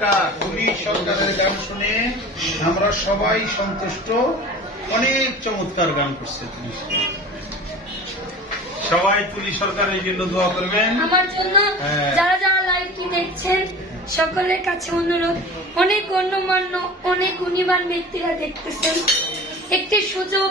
সরকার, তুলি সরকারের গান শুনে আমরা সবাই সন্তুষ্ট। অনেক চমৎকার গান করছে তুলি। সবাই তুলি সরকারের জন্য দোয়া করবেন। আমার জন্য যারা যারা লাইভটি দেখছেন সকলের কাছে অনুরোধ, অনেক গণ্যমান্য অনেক গুণীমান ব্যক্তিরা দেখতেছেন, একটি সুযোগ